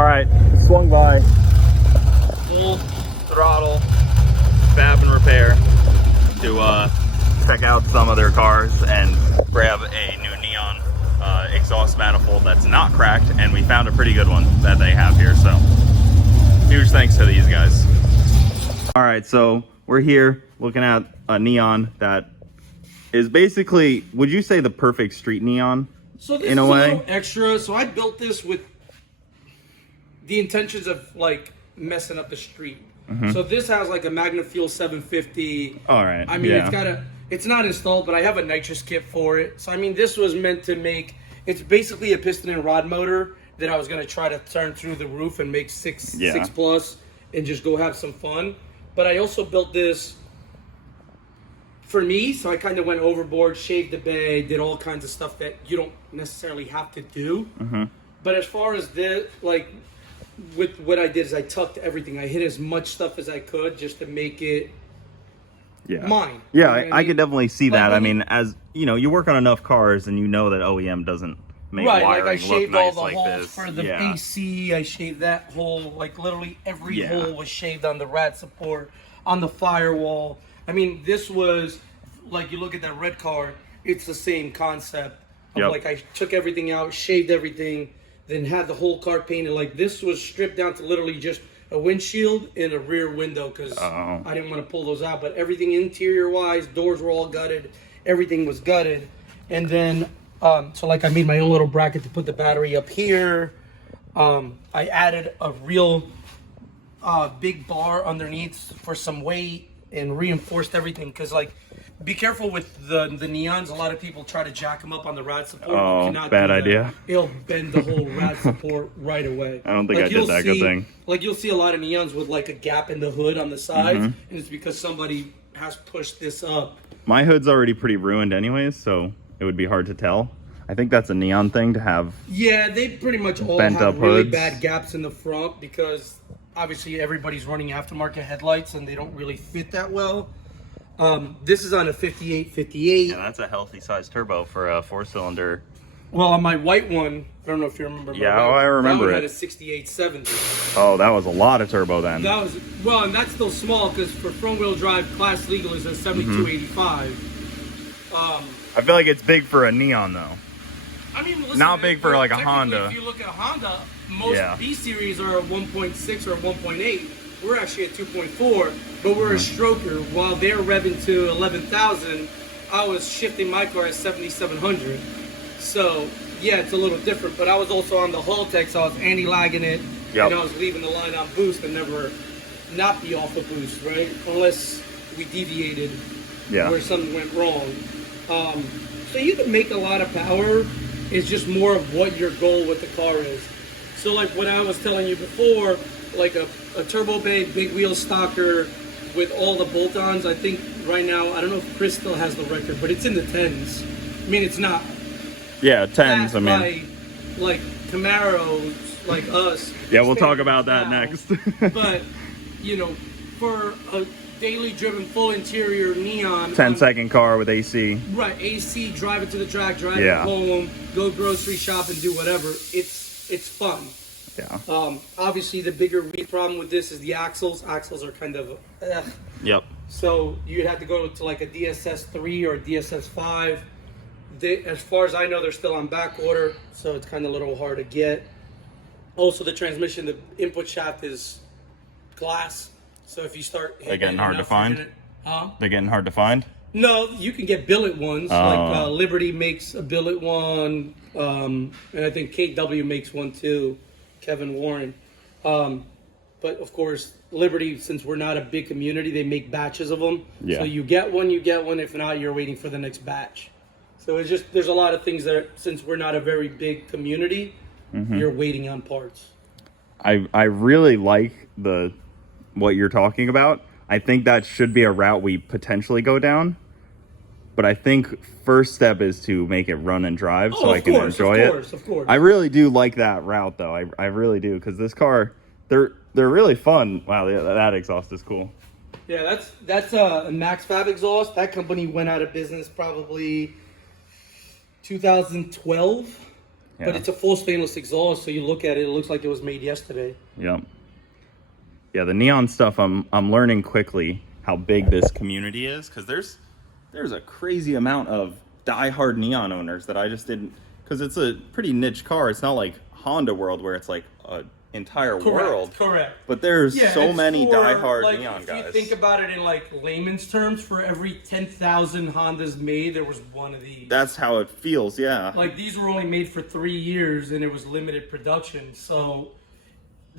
All right, swung by. Full throttle fab and repair to check out some of their cars and grab a new neon exhaust manifold that's not cracked, and we found a pretty good one that they have here, so huge thanks to these guys. All right, so we're here looking at a neon that is basically, would you say, the perfect street neon? So this in a is way? a little extra. So I built this with the intentions of like messing up the street. So this has like a Magna Fuel 750. All right. I mean, yeah. it's not installed, but I have a nitrous kit for it. So I mean, this was meant to make, it's basically a piston and rod motor that I was gonna try to turn through the roof and make six plus and just go have some fun. But I also built this for me, so I kind of went overboard, shaved the bay, did all kinds of stuff that you don't necessarily have to do. But as far as this, like, with what I did is I tucked everything. I hit as much stuff as I could just to make it mine. Yeah, You know I could definitely see that. Like, I mean, as you know, you work on enough cars and you know that OEM doesn't make right, wiring like I shaved all look the nice like holes this. for the AC. I shaved that hole. Like literally every hole was shaved on the rad support, on the firewall. I mean, this was like, you look at that red car, it's the same concept. Of like I took everything out, shaved everything, then had the whole car painted. Like this was stripped down to literally just a windshield and a rear window because I didn't want to pull those out. But everything interior wise, doors were all gutted, everything was gutted. And then, so like I made my own little bracket to put the battery up here. I added a real big bar underneath for some weight and reinforced everything because like, be careful with the neons. A lot of people try to jack them up on the rad support. Oh, you cannot bad do that. idea. It'll bend the whole rad support right away. I don't think like I did that good thing. Like you'll see a lot of neons with like a gap in the hood on the sides, and it's because somebody has pushed this up. My hood's already pretty ruined anyways, so it would be hard to tell. I think that's a neon thing to have. Yeah, they pretty much all bent have up really hoods. bad gaps in the front because obviously everybody's running aftermarket headlights and they don't really fit that well. This is on a 5858. Yeah, that's a healthy size turbo for a 4-cylinder. Well, on my white one, I don't know if you remember. Yeah, I remember that one it. had a 6870. Oh, that was a lot of turbo then. That was, well, and that's still small because for front-wheel drive, class legal is a 7285. I feel like it's big for a neon though. I mean, listen, Not big for like a technically, Honda. If you look at Honda, most B series are a 1.6 or a 1.8. We're actually at 2.4, but we're a stroker. While they're revving to 11,000, I was shifting my car at 7,700. So yeah, it's a little different. But I was also on the Haltech, so I was anti-lagging it, and I was leaving the line on boost and never not be off of boost, right? Unless we deviated where something went wrong. So you can make a lot of power. It's just more of what your goal with the car is. So like what I was telling you before, like a turbo bay, big wheel stalker with all the bolt-ons, I think right now, I don't know if Chris still has the record, but it's in the 10s. I mean, it's not. Yeah, 10s, I mean. Like Camaros, like us. Yeah, we'll talk about that next. But, you know, for a daily driven full interior neon. 10-second car with AC. Right, AC, drive it to the track, drive it home, go grocery shop and do whatever. It's fun. Yeah. Obviously, the bigger problem with this is the axles. Axles are kind of. Yep. So you'd have to go to like a DSS-3 or a DSS-5. As far as I know, they're still on back order, so it's kind of a little hard to get. Also, the transmission, the input shaft is glass. So if you start, they're getting hard to find. They're getting hard to find. No, you can get billet ones. Like Liberty makes a billet one, and I think KW makes one too. Kevin Warren. But of course, Liberty, since we're not a big community, they make batches of them. Yeah. So you get one. If not, you're waiting for the next batch. So it's just, there's a lot of things that, since we're not a very big community, you're waiting on parts. I really like what you're talking about. I think that should be a route we potentially go down. But I think first step is to make it run and drive so I can enjoy it. Of course. I really do like that route though. I really do, because this car, they're really fun. Wow, that exhaust is cool. Yeah, that's a Max Fab exhaust. That company went out of business probably 2012. But it's a full stainless exhaust, so you look at it, it looks like it was made yesterday. Yep. Yeah, the neon stuff, I'm learning quickly how big this community is, because there's a crazy amount of diehard neon owners that I just didn't, because it's a pretty niche car. It's not like Honda World where it's like a entire world. Correct. But there's so many diehard like, neon guys. If you think about it in like layman's terms, for every 10,000 Hondas made, there was one of these. That's how it feels, yeah. Like, these were only made for 3 years and it was limited production, so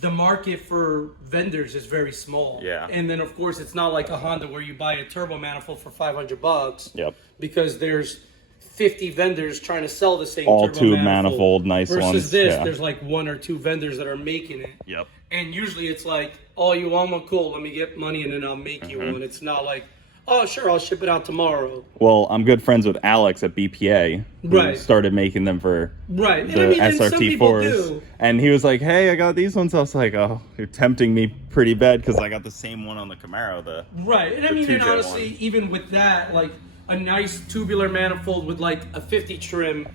the market for vendors is very small. Yeah. And then of course it's not like a Honda where you buy a turbo manifold for $500. Yep. Because there's 50 vendors trying to sell the same all turbo tube manifold, nice versus ones. Versus this, yeah. there's like 1 or 2 vendors that are making it. Yep. And usually it's like, oh, you want one? Cool, let me get money and then I'll make you one. It's not like, oh, sure, I'll ship it out tomorrow. Well, I'm good friends with Alex at BPA, who Right. started making them for right. the SRT-4s. And he was like, hey, I got these ones. I was like, oh, you're tempting me pretty bad because I got the same one on the Camaro. Right. And I mean, and honestly, one. even with that, like a nice tubular manifold with like a 50 trim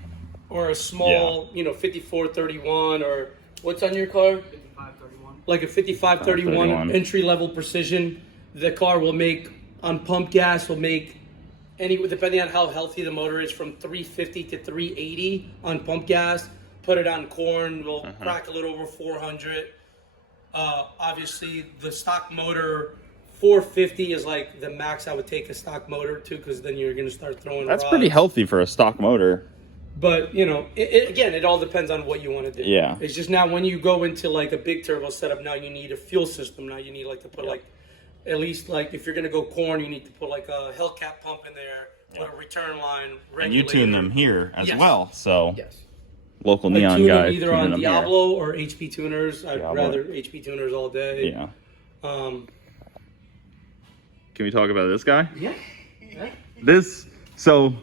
or a small, 5431 or what's on your car? 5531. Like a 5531 entry-level precision. The car will make, on pump gas, will make depending on how healthy the motor is, from 350 to 380 on pump gas. Put it on corn, will crack a little over 400. Obviously, the stock motor 450 is like the max I would take a stock motor to, because then you're going to start throwing That's rods. pretty healthy for a stock motor. But, again, it all depends on what you want to do. Yeah. It's just now when you go into like a big turbo setup, now you need a fuel system. Now you need like to put like, at least like if you're going to go corn, you need to put like a Hellcat pump in there, put a return line, regulator. And you tune them here as Yes. well. So Yes. local I neon tune them guys. either on Diablo or HP tuners. I'd Diablo. rather HP tuners all day. Yeah. Um, Can we talk about this guy? yeah. So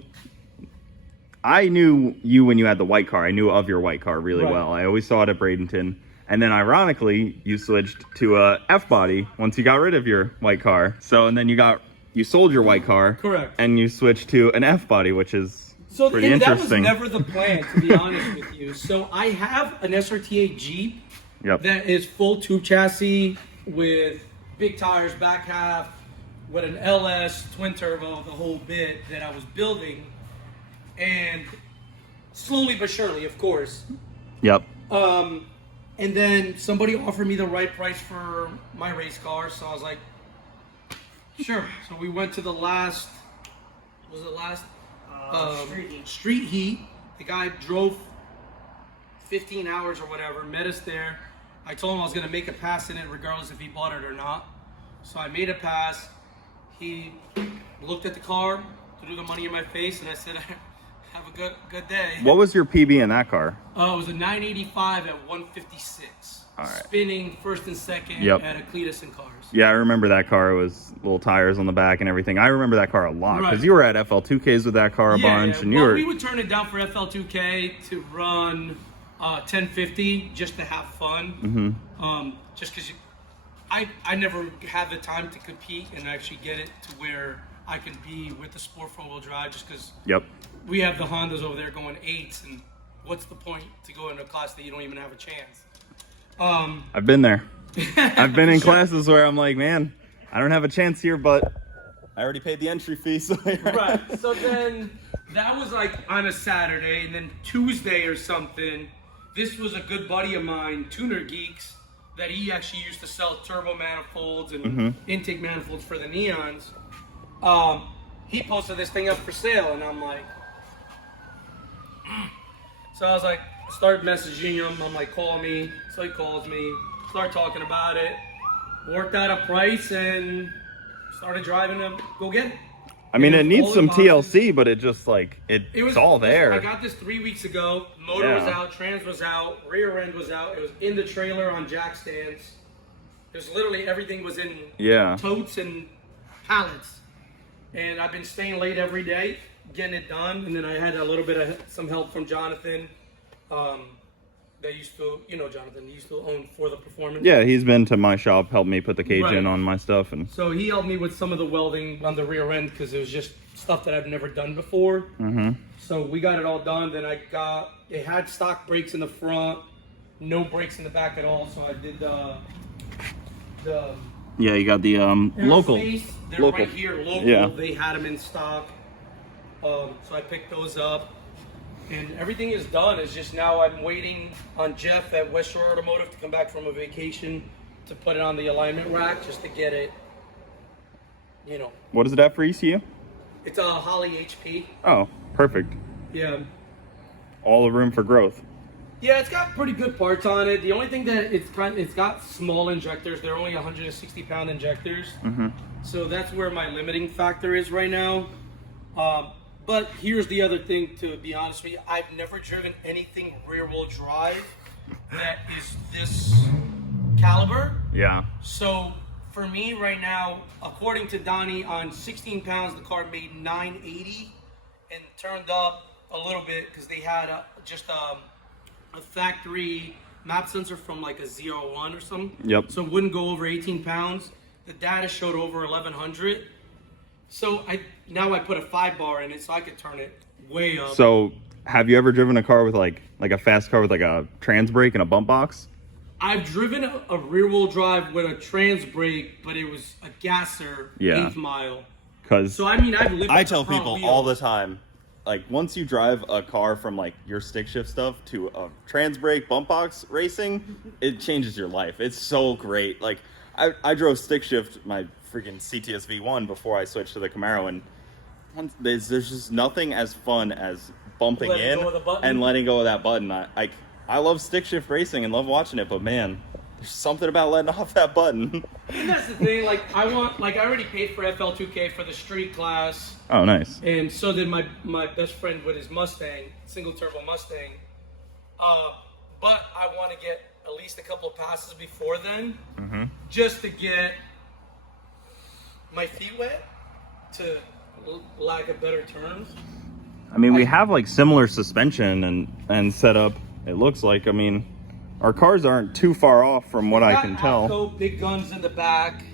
I knew you when you had the white car. I knew of your white car really Right. well. I always saw it at Bradenton. And then ironically, you switched to a F-body once you got rid of your white car. So, and then you sold your white car. Correct. And you switched to an F-body, which is pretty and interesting. that was never the plan, to be honest with you. So I have an SRT-8 Jeep that is full tube chassis with big tires, back half, with an LS, twin turbo, the whole bit that I was building. And slowly but surely, of course. Yep. And then somebody offered me the right price for my race car, so I was like, sure. So we went to the last, street heat. The guy drove 15 hours or whatever, met us there. I told him I was going to make a pass in it regardless if he bought it or not. So I made a pass. He looked at the car, threw the money in my face, and I said, have a good day. What was your PB in that car? It was a 985 at 156. All right. Spinning first and second Yep. at Cletus and Cars. Yeah, I remember that car. It was little tires on the back and everything. I remember that car a lot because Right. you were at FL2Ks with that car a bunch. Yeah. And Well, we would turn it down for FL2K to run 1050 just to have fun. Just because I never had the time to compete and actually get it to where I can be with the Sport 4-wheel drive, just because we have the Hondas over there going 8s, and what's the point to go into a class that you don't even have a chance? I've been there. I've been in classes where I'm like, man, I don't have a chance here, but I already paid the entry fee. So Right. So then that was like on a Saturday, and then Tuesday or something, this was a good buddy of mine, Tuner Geeks, that he actually used to sell turbo manifolds and intake manifolds for the Neons. He posted this thing up for sale, and I'm like, so I was like, start messaging him. I'm like, call me. So he calls me, start talking about it, worked out a price, and started driving to go get it. I mean, it needs all some the boxes. TLC, but it just like it's all there. I got this 3 weeks ago. Motor was out, trans was out, rear end was out. It was in the trailer on jack stands. It was literally everything was in totes and pallets. And I've been staying late every day, getting it done. And then I had a little bit of some help from Jonathan. That used to, Jonathan, he used to own For the Performance. Yeah, he's been to my shop, helped me put the cage in on my stuff. And so he helped me with some of the welding on the rear end because it was just stuff that I've never done before. Mm-hmm. So we got it all done. Then it had stock brakes in the front, no brakes in the back at all. So I did the Yeah, you got the local. They're Local. right here, local. Yeah. They had them in stock. So I picked those up. And everything is done. It's just now I'm waiting on Jeff at West Shore Automotive to come back from a vacation to put it on the alignment rack just to get it, you know. What is it at for ECU? It's a Holly HP. Oh, perfect. Yeah. All the room for growth. Yeah, it's got pretty good parts on it. The only thing that it's got small injectors. They're only 160-pound injectors. Mm-hmm. So that's where my limiting factor is right now. But here's the other thing, to be honest with you. I've never driven anything rear-wheel drive that is this caliber. Yeah. So for me right now, according to Donnie, on 16 pounds, the car made 980 and turned up a little bit because they had just a factory map sensor from like a 01 or something. Yep. So it wouldn't go over 18 pounds. The data showed over 1100. So now I put a 5-bar in it so I could turn it way up. So have you ever driven a car with like a fast car with like a trans brake and a bump box? I've driven a rear-wheel drive with a trans brake, but it was a gasser, Yeah. 8th mile. Because So I mean, I've lived. I with tell the front people wheel. all the time, like once you drive a car from like your stick shift stuff to a trans brake bump box racing, it changes your life. It's so great. Like I drove stick shift my freaking CTS V1 before I switched to the Camaro, and there's just nothing as fun as bumping Letting in go of the button. and letting go of that button. I love stick shift racing and love watching it, but man, there's something about letting off that button. And that's the thing. Like I already paid for FL2K for the street class, Oh, nice. and so did my best friend with his Mustang, single turbo Mustang. But I want to get at least a couple of passes before then, just to get my feet wet, to lack of better terms. I mean, we have like similar suspension and setup. It looks like. I mean, our cars aren't too far off from what I can tell. Atco big guns in the back.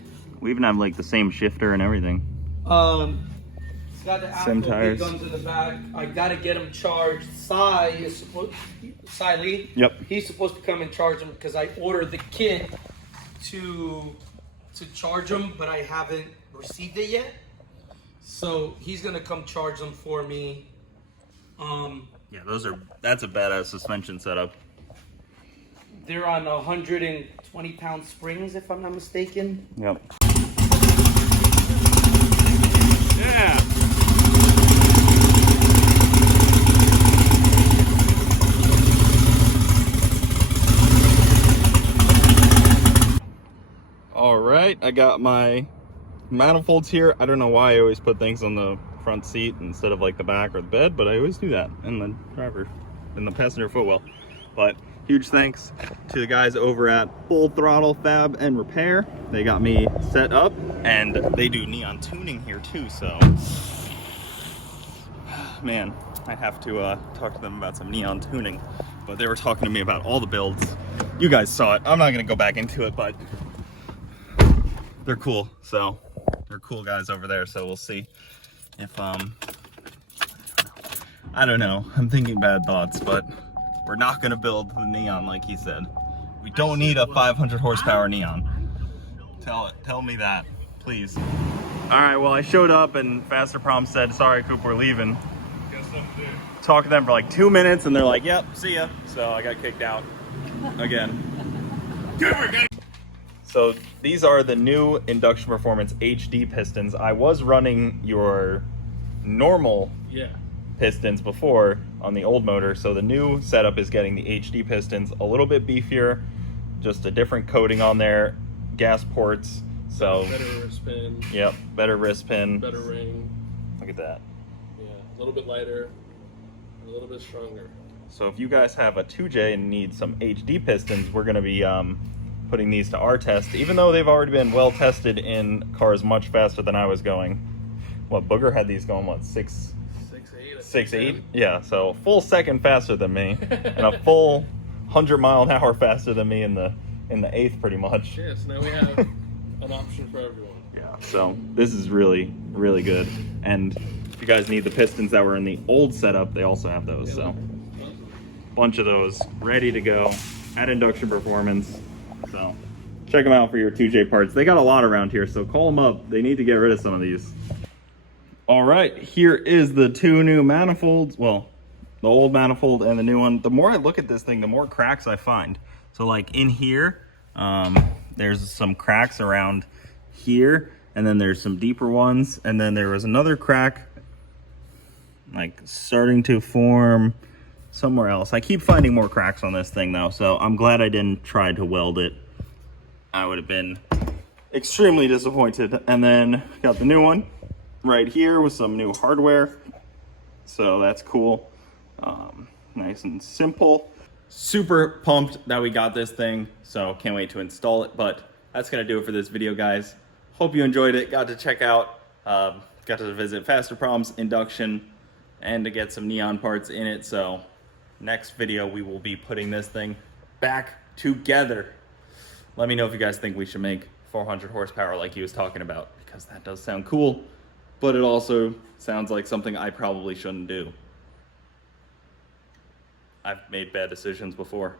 We even have like the same shifter and everything. It's got the Same Atco tires. big guns in the back. I gotta get them charged. Cy Lee. Yep. He's supposed to come and charge them because I ordered the kit to charge them, but I haven't received it yet. So he's gonna come charge them for me. Yeah, that's a badass suspension setup. They're on 120-pound springs, if I'm not mistaken. Yep. Yeah. All right, I got my manifolds here. I don't know why I always put things on the front seat instead of like the back or the bed, but I always do that in the passenger footwell. But huge thanks to the guys over at Full Throttle Fab and Repair. They got me set up, and they do neon tuning here too, so man, I have to talk to them about some neon tuning. But they were talking to me about all the builds. You guys saw it. I'm not gonna go back into it, but they're cool. So they're cool guys over there, so we'll see if I don't know, I'm thinking bad thoughts, but we're not gonna build the neon like he said. We don't need a 500 horsepower neon. Tell me that, please. All right, well, I showed up and Faster Prom said, sorry, Coop, we're leaving. Talked to them for like 2 minutes and they're like, yep, see ya. So I got kicked out again. So these are the new Induction Performance HD pistons. I was running your normal pistons before on the old motor, so the new setup is getting the HD pistons, a little bit beefier, just a different coating on there, gas ports, so better wrist pin. Yep, better wrist pin. Better ring. Look at that. Yeah, a little bit lighter, a little bit stronger. So if you guys have a 2J and need some HD pistons, we're going to be putting these to our test, even though they've already been well tested in cars much faster than I was going. What, Booger had these going, what, 6'8"? 6'8"? Yeah, so a full second faster than me, and a full 100 mile an hour faster than me in the 8th, pretty much. Yeah, so now we have an option for everyone. Yeah, so this is really, really good. And if you guys need the pistons that were in the old setup, they also have those. So bunch of those ready to go at Induction Performance. So check them out for your 2J parts. They got a lot around here, so call them up. They need to get rid of some of these. All right, here is the two new manifolds. Well, the old manifold and the new one. The more I look at this thing, the more cracks I find. So like in here, there's some cracks around here, and then there's some deeper ones, and then there was another crack like starting to form somewhere else. I keep finding more cracks on this thing though, so I'm glad I didn't try to weld it. I would have been extremely disappointed. And then got the new one right here with some new hardware, so that's cool. Nice and simple. Super pumped that we got this thing, so can't wait to install it. But that's gonna do it for this video, guys. Hope you enjoyed it. Got to check out, got to visit Faster Problems Induction, and to get some neon parts in it. So next video we will be putting this thing back together. Let me know if you guys think we should make 400 horsepower like he was talking about, because that does sound cool, but it also sounds like something I probably shouldn't do. I've made bad decisions before.